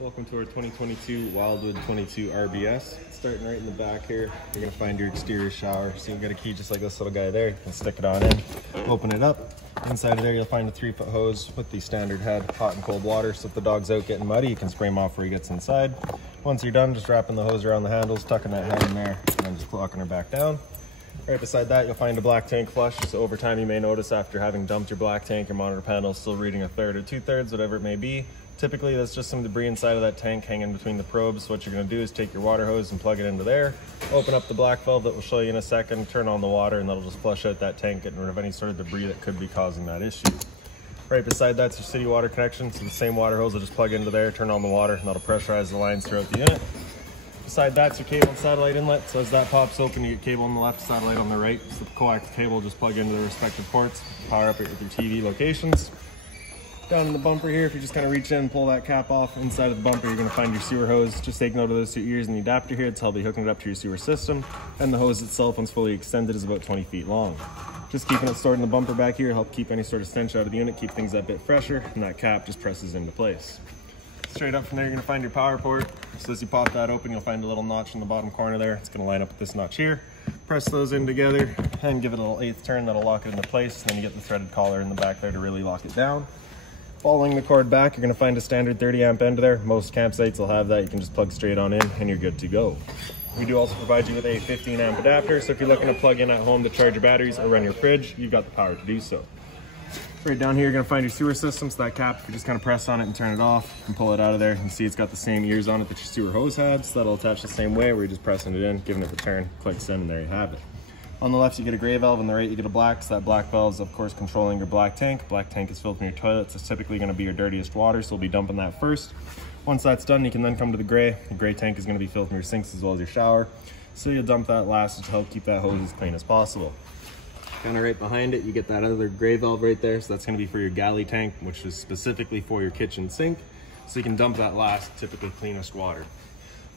Welcome to our 2022 Wildwood 22 RBS. Starting right in the back here, you're going to find your exterior shower. So you've got a key just like this little guy there. You can stick it on in, open it up. Inside of there, you'll find a 3-foot hose with the standard head, hot and cold water. So if the dog's out getting muddy, you can spray him off before he gets inside. Once you're done, just wrapping the hose around the handles, tucking that head in there, and then just locking her back down. Right beside that, you'll find a black tank flush. So over time, you may notice after having dumped your black tank, your monitor panel is still reading 1/3 or 2/3, whatever it may be. Typically, that's just some debris inside of that tank hanging between the probes. So what you're going to do is take your water hose and plug it into there, open up the black valve that we'll show you in a second, turn on the water, and that'll just flush out that tank, getting rid of any sort of debris that could be causing that issue. Right beside that's your city water connection. So the same water hose will just plug into there, turn on the water, and that'll pressurize the lines throughout the unit. Beside that's your cable and satellite inlet. So as that pops open, you get cable on the left, satellite on the right. So the coax cable will just plug into the respective ports, power up it with your TV locations. Down in the bumper here, if you just kind of reach in and pull that cap off, inside of the bumper, you're going to find your sewer hose. Just take note of those 2 ears and the adapter here. It's how I'll be hooking it up to your sewer system. And the hose itself, once fully extended, is about 20 feet long. Just keeping it stored in the bumper back here help keep any sort of stench out of the unit, keep things a bit fresher, and that cap just presses into place. Straight up from there, you're going to find your power port. So as you pop that open, you'll find a little notch in the bottom corner there. It's going to line up with this notch here. Press those in together and give it a little 1/8 turn. That'll lock it into place. And then you get the threaded collar in the back there to really lock it down. Following the cord back, you're going to find a standard 30 amp end there. Most campsites will have that. You can just plug straight on in and you're good to go. We do also provide you with a 15 amp adapter. So if you're looking to plug in at home to charge your batteries or run your fridge, you've got the power to do so. Right down here, you're going to find your sewer system. So that cap, if you just kind of press on it and turn it off and pull it out of there, you can see it's got the same ears on it that your sewer hose had. So that'll attach the same way where you're just pressing it in, giving it the turn, click send, and there you have it. On the left, you get a gray valve. On the right, you get a black. So that black valve is, of course, controlling your black tank. Black tank is filled from your toilet. So it's typically going to be your dirtiest water. So we'll be dumping that first. Once that's done, you can then come to the gray. The gray tank is going to be filled from your sinks as well as your shower. So you'll dump that last to help keep that hose as clean as possible. Kind of right behind it, you get that other gray valve right there. So that's going to be for your galley tank, which is specifically for your kitchen sink. So you can dump that last, typically cleanest water.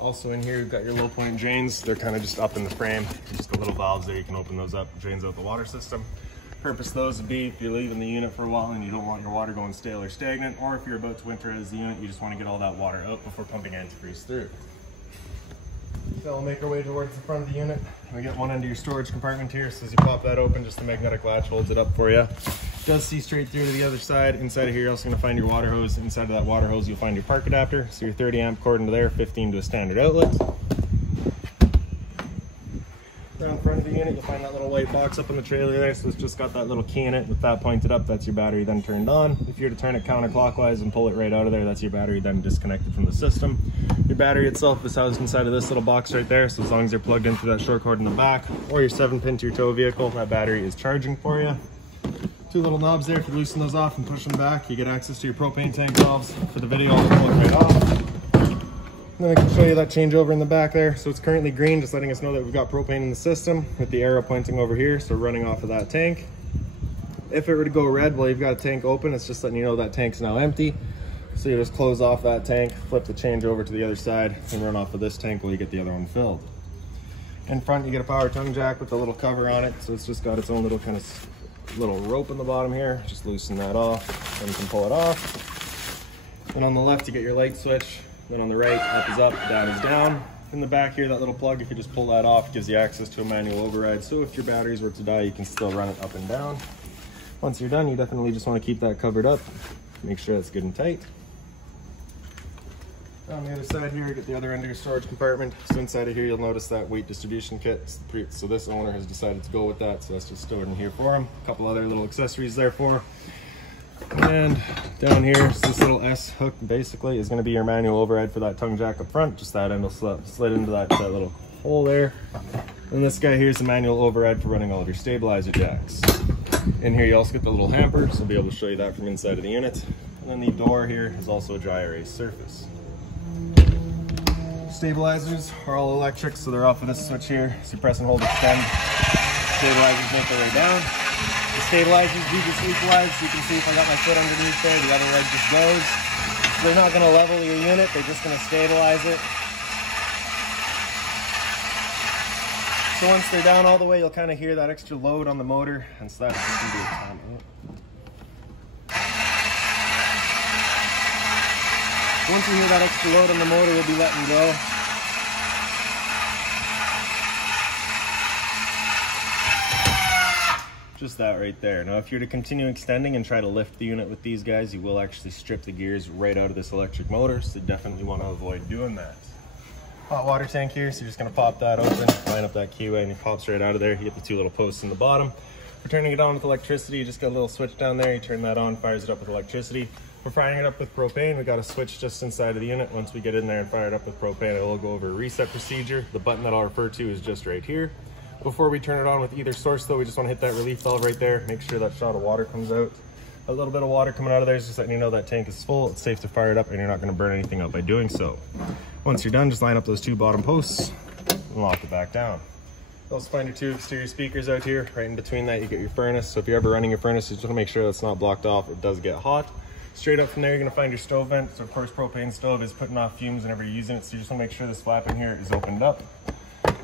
Also in here, you've got your low point drains. They're kind of just up in the frame. Just the little valves there, you can open those up, drains out the water system. Purpose of those would be if you're leaving the unit for a while and you don't want your water going stale or stagnant, or if you're about to winterize the unit, you just want to get all that water out before pumping antifreeze through. So we'll make our way towards the front of the unit. We get one end of your storage compartment here. So as you pop that open, just the magnetic latch holds it up for you. Does see straight through to the other side. Inside of here, you're also going to find your water hose. Inside of that water hose, you'll find your park adapter. So your 30 amp cord into there, 15 to a standard outlet. Around the front of the unit, you'll find that little white box up in the trailer there. So it's just got that little key in it. With that pointed up, that's your battery then turned on. If you're to turn it counterclockwise and pull it right out of there, that's your battery then disconnected from the system. Your battery itself is housed inside of this little box right there. So as long as you're plugged into that short cord in the back or your 7-pin to your tow vehicle, that battery is charging for you. 2 little knobs there. If you loosen those off and push them back, you get access to your propane tank valves. For the video, I'll pull it right off. And then I can show you that changeover in the back there. So it's currently green, just letting us know that we've got propane in the system with the arrow pointing over here. So running off of that tank. If it were to go red while you've got a tank open, it's just letting you know that tank's now empty. So you just close off that tank, flip the change over to the other side, and run off of this tank while you get the other one filled. In front, you get a power tongue jack with a little cover on it. So it's just got its own little kind of little rope in the bottom here. Just loosen that off and you can pull it off. And on the left, you get your light switch. Then on the right, up is up, down is down. In the back here, that little plug, if you just pull that off, gives you access to a manual override. So if your batteries were to die, you can still run it up and down. Once you're done, you definitely just want to keep that covered up. Make sure that's good and tight. On the other side here, you get the other end of your storage compartment. So inside of here, you'll notice that weight distribution kit. So this owner has decided to go with that. So that's just stored in here for him. A couple other little accessories there for. And down here, so this little S hook basically is going to be your manual override for that tongue jack up front. Just that end will slide into that little hole there. And this guy here is the manual override for running all of your stabilizer jacks. In here, you also get the little hamper, so I'll be able to show you that from inside of the unit. And then the door here is also a dry erase surface. Stabilizers are all electric, so they're off of this switch here. So you press and hold extend. Stabilizers make their way down. The stabilizers do just equalize, so you can see if I got my foot underneath there, the other leg just goes. So they're not going to level your unit, they're just going to stabilize it. So once they're down all the way, you'll kind of hear that extra load on the motor, and so that's just going to be a time. Once you hear that extra load on the motor, we'll be letting go. Just that right there. Now if you're to continue extending and try to lift the unit with these guys, you will actually strip the gears right out of this electric motor, so you definitely want to avoid doing that. Hot water tank here, so you're just going to pop that open, line up that keyway, and it pops right out of there. You get the two little posts in the bottom. For turning it on with electricity, you just got a little switch down there, you turn that on, fires it up with electricity. We're firing it up with propane. We got a switch just inside of the unit. Once we get in there and fire it up with propane, it will go over a reset procedure. The button that I'll refer to is just right here. Before we turn it on with either source though, we just want to hit that relief valve right there, make sure that shot of water comes out. A little bit of water coming out of there is just letting you know that tank is full, it's safe to fire it up, and you're not going to burn anything up by doing so. Once you're done, just line up those two bottom posts and lock it back down. You also find your two exterior speakers out here. Right in between that you get your furnace, so if you're ever running your furnace, you just want to make sure that's not blocked off. It does get hot. Straight up from there, you're going to find your stove vent. So of course, propane stove is putting off fumes whenever you're using it, so you just want to make sure this flap in here is opened up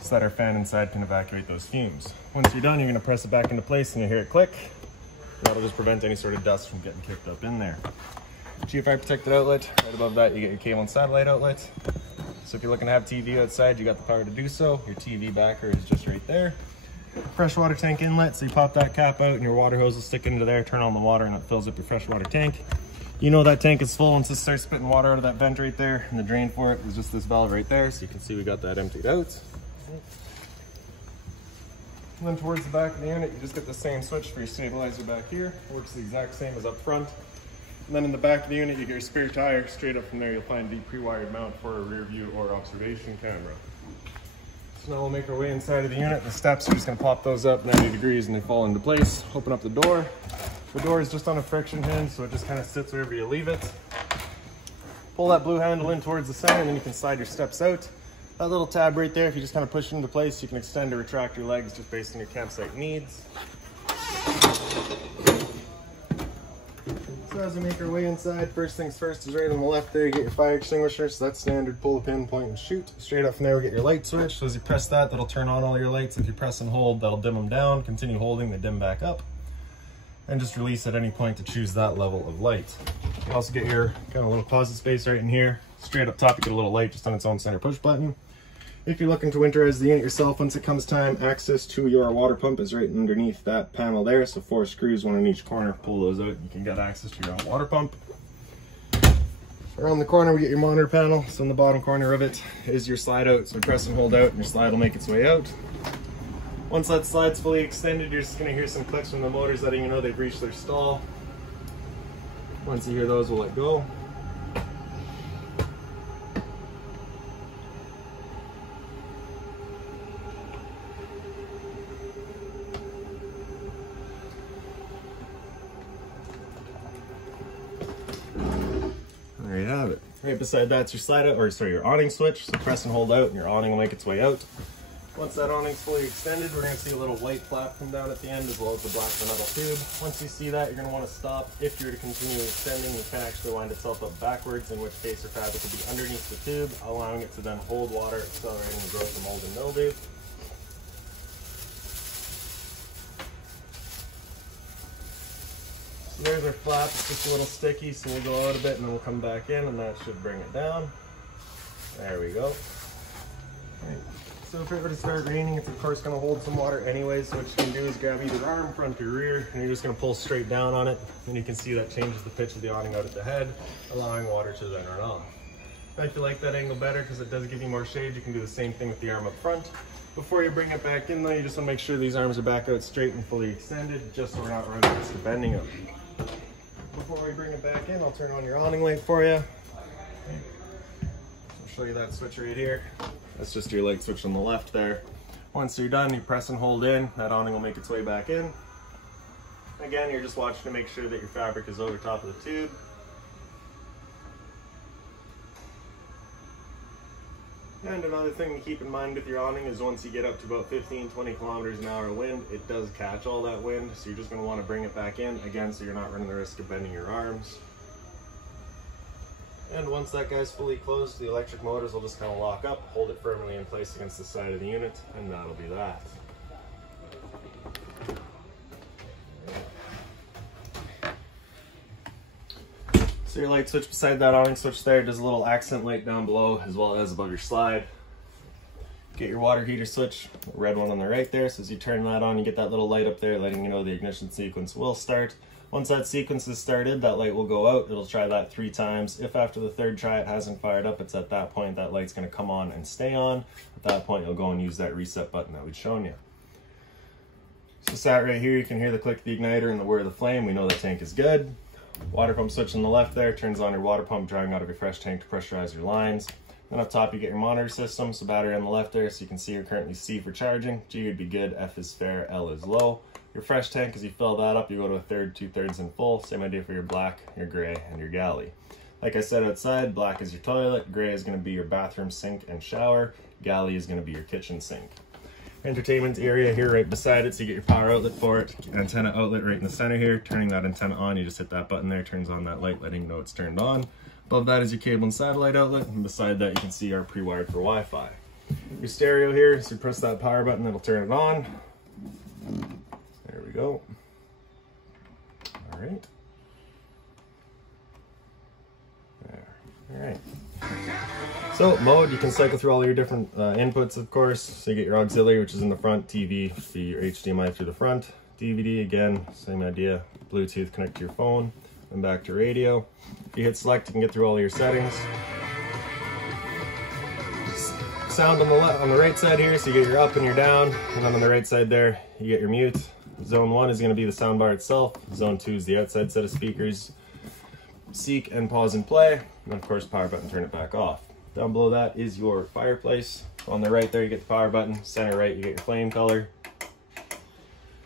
so that our fan inside can evacuate those fumes. Once you're done, you're going to press it back into place and you'll hear it click. That'll just prevent any sort of dust from getting kicked up in there. GFI protected outlet. Right above that, you get your cable and satellite outlet. So if you're looking to have TV outside, you got the power to do so. Your TV backer is just right there. Freshwater tank inlet, so you pop that cap out and your water hose will stick into there, turn on the water, and it fills up your freshwater tank. You know that tank is full once it starts spitting water out of that vent right there, and the drain for it is just this valve right there, so you can see we got that emptied out. And then towards the back of the unit, you just get the same switch for your stabilizer back here. Works the exact same as up front. And then in the back of the unit, you get your spare tire. Straight up from there, you'll find the pre-wired mount for a rear view or observation camera. So now we'll make our way inside of the unit. The steps, we're just gonna pop those up 90 degrees and they fall into place. Open up the door. The door is just on a friction hinge, so it just kind of sits wherever you leave it. Pull that blue handle in towards the center, and then you can slide your steps out. That little tab right there, if you just kind of push it into place, you can extend or retract your legs just based on your campsite needs. So as we make our way inside, first things first is right on the left there, you get your fire extinguisher. So that's standard, pull the pin, point and shoot. Straight up from there, we get your light switch. So as you press that, that'll turn on all your lights. If you press and hold, that'll dim them down. Continue holding, they dim back up. And just release at any point to choose that level of light. You also get your kind of little closet space right in here. Straight up top, you get a little light just on its own center push button. If you're looking to winterize the unit yourself, once it comes time, access to your water pump is right underneath that panel there. So 4 screws, one in each corner. Pull those out, you can get access to your own water pump. Around the corner, we get your monitor panel. So in the bottom corner of it is your slide out. So press and hold out, and your slide will make its way out. Once that slide's fully extended, you're just gonna hear some clicks from the motors letting you know they've reached their stall. Once you hear those, we'll let go. There you have it. Right beside that's your slide out, or sorry, your awning switch. So press and hold out and your awning will make its way out. Once that awning's fully extended, we're gonna see a little white flap come down at the end as well as the black metal tube. Once you see that, you're gonna wanna stop. If you're to continue extending, it can actually wind itself up backwards, in which case your fabric will be underneath the tube, allowing it to then hold water, accelerating the growth of mold and mildew. So there's our flap. It's just a little sticky, so we'll go out a bit and then we'll come back in, and that should bring it down. There we go. Right. So if it were to start raining, it's of course going to hold some water anyway, so what you can do is grab either arm, front, or rear, and you're just going to pull straight down on it, and you can see that changes the pitch of the awning out at the head, allowing water to then run off. Now if you like that angle better, because it does give you more shade, you can do the same thing with the arm up front. Before you bring it back in though, you just want to make sure these arms are back out straight and fully extended, just so we're not running the risk of bending them. Before we bring it back in, I'll turn on your awning light for you. I'll show you that switch right here. That's just your light switch on the left there. Once you're done, you press and hold in, that awning will make its way back in. Again, you're just watching to make sure that your fabric is over top of the tube. And another thing to keep in mind with your awning is once you get up to about 15-20 kilometers an hour wind, it does catch all that wind, so you're just going to want to bring it back in, again, so you're not running the risk of bending your arms. And once that guy's fully closed, the electric motors will just kind of lock up, hold it firmly in place against the side of the unit, and that'll be that. So your light switch beside that awning switch there does a little accent light down below as well as above your slide. Get your water heater switch, red one on the right there. So as you turn that on, you get that little light up there letting you know the ignition sequence will start. Once that sequence is started, that light will go out. It'll try that 3 times. If after the 3rd try it hasn't fired up, it's at that point that light's going to come on and stay on. At that point, you'll go and use that reset button that we'd shown you. So sat right here, you can hear the click of the igniter and the whir of the flame. We know the tank is good. Water pump switch on the left there turns on your water pump, drawing out of your fresh tank to pressurize your lines. Then up top you get your monitor system, so battery on the left there, so you can see you're currently C for charging, G would be good, F is fair, L is low. Your fresh tank, as you fill that up, you go to 1/3, 2/3 and full. Same idea for your black, your gray, and your galley. Like I said outside, black is your toilet, gray is going to be your bathroom sink and shower, galley is going to be your kitchen sink. Entertainment area here right beside it, so you get your power outlet for it. Antenna outlet right in the center here. Turning that antenna on, you just hit that button there, turns on that light, letting you know it's turned on. Above that is your cable and satellite outlet, and beside that you can see our pre-wired for Wi-Fi. Your stereo here, so you press that power button, it'll turn it on. There we go. All right. There. All right. So mode, you can cycle through all your different inputs, of course. So you get your auxiliary, which is in the front, TV, see your HDMI through the front, DVD, again, same idea, Bluetooth, connect to your phone, and back to radio. If you hit select, you can get through all your settings. Sound on the right side here, so you get your up and your down, and then on the right side there, you get your mute. Zone 1 is going to be the soundbar itself. Zone 2 is the outside set of speakers. Seek and pause and play, and of course power button, turn it back off. Down below that is your fireplace. On the right there you get the power button, center right you get your flame color.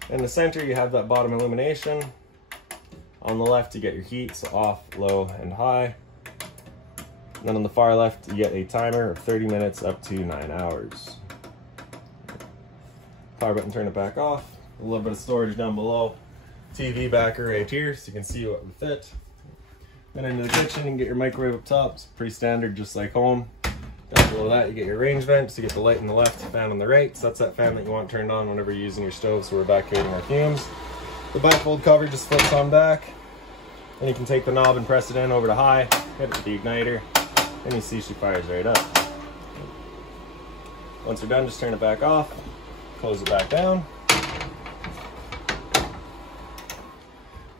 In the center you have that bottom illumination. On the left you get your heat, so off, low, and high. And then on the far left you get a timer of 30 minutes up to 9 hours. Power button, turn it back off. A little bit of storage down below. TV backer right here so you can see what would fit. Then into the kitchen, you can get your microwave up top. It's pretty standard, just like home. Down below that, you get your range vent, so you get the light on the left, fan on the right. So that's that fan that you want turned on whenever you're using your stove, so we're evacuating our fumes. The bifold cover just flips on back. And you can take the knob and press it in over to high, hit it with the igniter, and you see she fires right up. Once you're done, just turn it back off, close it back down.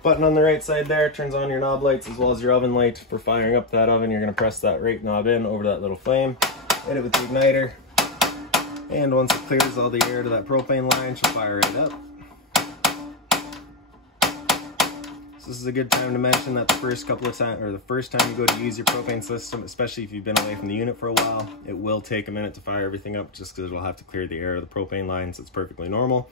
Button on the right side there turns on your knob lights as well as your oven light. For firing up that oven, you're going to press that right knob in over that little flame, hit it with the igniter, and once it clears all the air to that propane line, she'll fire right up. So this is a good time to mention that the first time you go to use your propane system, especially if you've been away from the unit for a while, it will take a minute to fire everything up just because it'll have to clear the air of the propane line, so it's perfectly normal.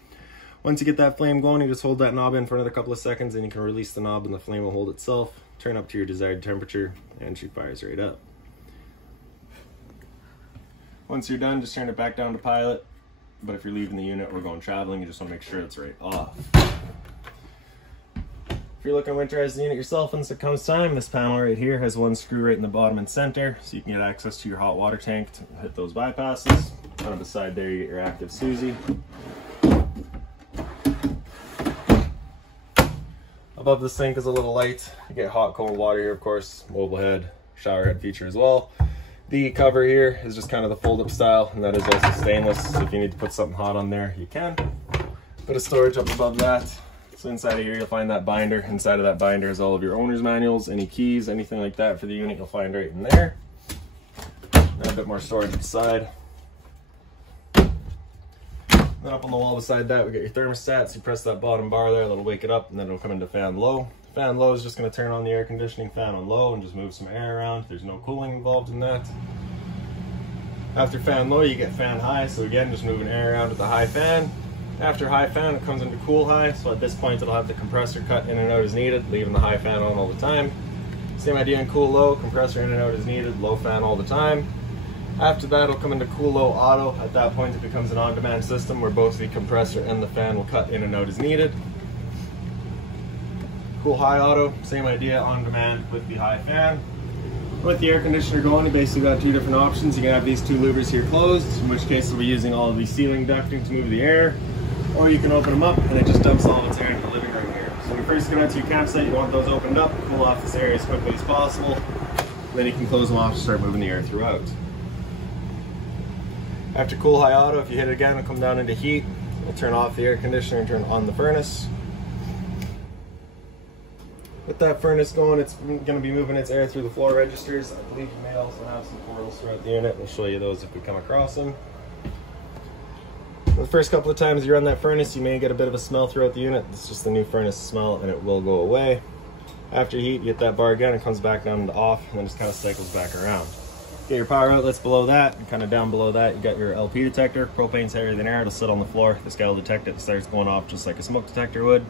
Once you get that flame going, you just hold that knob in for another couple of seconds and you can release the knob and the flame will hold itself. Turn up to your desired temperature and she fires right up. Once you're done, just turn it back down to pilot. But if you're leaving the unit or going traveling, you just want to make sure it's right off. If you're looking to winterize the unit yourself once it comes time, this panel right here has one screw right in the bottom and center, so you can get access to your hot water tank to hit those bypasses. On the side there, you get your active Susie. Above the sink is a little light. You get hot, cold water here, of course. Mobile head, shower head feature as well. The cover here is just kind of the fold-up style, and that is also stainless, so if you need to put something hot on there, you can. Bit of storage up above that. So inside of here, you'll find that binder. Inside of that binder is all of your owner's manuals, any keys, anything like that for the unit, you'll find right in there. And a bit more storage beside. Then up on the wall beside that, we got your thermostats. You press that bottom bar there, that'll wake it up, and then it'll come into fan low. Fan low is just going to turn on the air conditioning fan on low and just move some air around. There's no cooling involved in that. After fan low, you get fan high. So again, just moving air around with the high fan. After high fan, it comes into cool high. So at this point, it'll have the compressor cut in and out as needed, leaving the high fan on all the time. Same idea in cool low, compressor in and out as needed, low fan all the time. After that, it'll come into cool low auto. At that point, it becomes an on-demand system where both the compressor and the fan will cut in and out as needed. Cool high auto, same idea, on demand with the high fan. With the air conditioner going, you basically got two different options. You can have these two louvers here closed, in which case we'll be using all of the ceiling ducting to move the air, or you can open them up and it just dumps all of its air into the living room here. So first get out to your campsite, you want those opened up, cool off this area as quickly as possible. Then you can close them off to start moving the air throughout. After cool high auto, if you hit it again, it'll come down into heat. We'll turn off the air conditioner and turn on the furnace. With that furnace going, it's going to be moving its air through the floor registers. I believe you may also have some portals throughout the unit. We'll show you those if we come across them. The first couple of times you run that furnace, you may get a bit of a smell throughout the unit. It's just the new furnace smell, and it will go away. After heat, you hit that bar again, it comes back down to off, and then just kind of cycles back around. Get your power outlets below that, and kind of down below that, you got your LP detector. Propane's heavier than air, it'll sit on the floor. This guy will detect it, it starts going off just like a smoke detector would.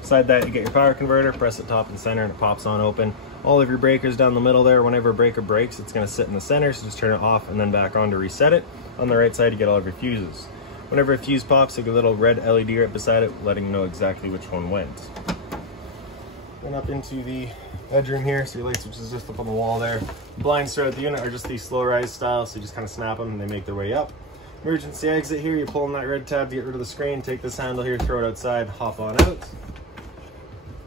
Beside that, you get your power converter, press it top and center, and it pops on open. All of your breakers down the middle there, whenever a breaker breaks, it's going to sit in the center, so just turn it off and then back on to reset it. On the right side, you get all of your fuses. Whenever a fuse pops, you get a little red LED right beside it, letting you know exactly which one went. Then up into the bedroom here, so your light switch is just up on the wall there. The blinds throughout the unit are just these slow rise style, so you just kind of snap them and they make their way up. Emergency exit here, you pull on that red tab to get rid of the screen, take this handle here, throw it outside, hop on out.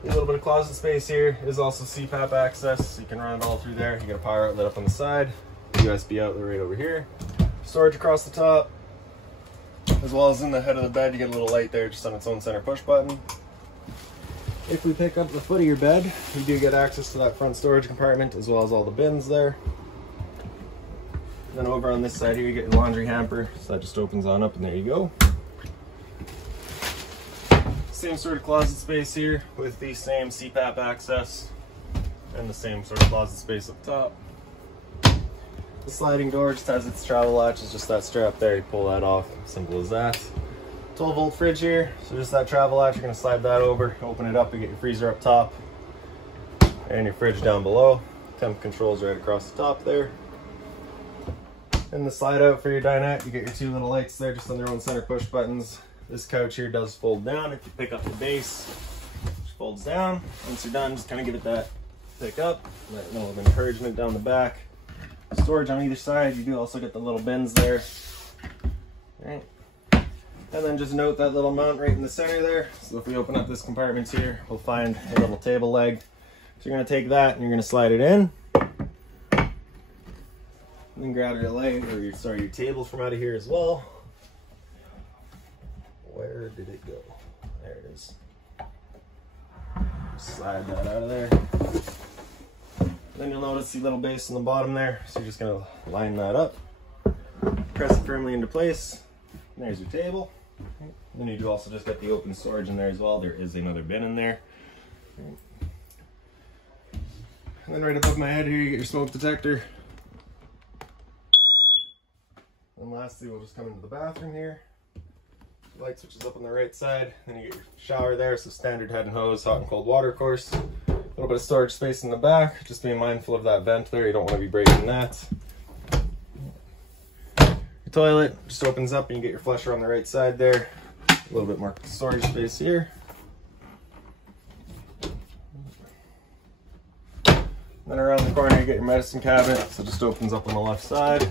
A little bit of closet space here. There's also CPAP access, so you can run it all through there. You got a power outlet up on the side, USB outlet right over here. Storage across the top, as well as in the head of the bed, you get a little light there just on its own center push button. If we pick up the foot of your bed, you do get access to that front storage compartment as well as all the bins there. Then over on this side here, you get your laundry hamper, so that just opens on up and there you go. Same sort of closet space here with the same CPAP access and the same sort of closet space up top. The sliding door just has its travel latch, it's just that strap there, you pull that off, simple as that. 12-volt fridge here, so just that travel latch, you're going to slide that over, open it up, you get your freezer up top and your fridge down below. Temp controls right across the top there. And the slide out for your dinette, you get your two little lights there just on their own center push buttons. This couch here does fold down. If you pick up the base, it folds down. Once you're done, just kind of give it that pick up, let it know of encouragement down the back. Storage on either side, you do also get the little bins there. All right. And then just note that little mount right in the center there. So if we open up this compartment here, we'll find a little table leg. So you're gonna take that and you're gonna slide it in. And then grab your leg, or your table from out of here as well. Where did it go? There it is. Slide that out of there. Then you'll notice the little base on the bottom there. So you're just gonna line that up. Press it firmly into place. And there's your table. Then you do also just get the open storage in there as well. There is another bin in there. And then right above my head here, you get your smoke detector. And lastly, we'll just come into the bathroom here. Light switch is up on the right side. Then you get your shower there, so standard head and hose, hot and cold water, of course. A little bit of storage space in the back. Just being mindful of that vent there. You don't want to be breaking that. Your toilet just opens up and you get your flusher on the right side there. A little bit more storage space here. Then around the corner you get your medicine cabinet, so it just opens up on the left side.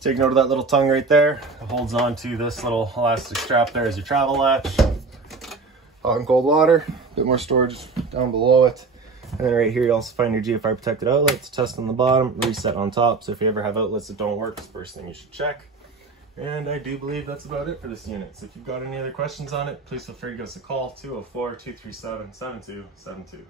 Take note of that little tongue right there. It holds on to this little elastic strap there as your travel latch. Hot and cold water, a bit more storage down below it. And then right here you also find your GFI protected outlets, test on the bottom, reset on top. So if you ever have outlets that don't work, it's the first thing you should check. And I do believe that's about it for this unit. So if you've got any other questions on it, please feel free to give us a call, 204-237-7272.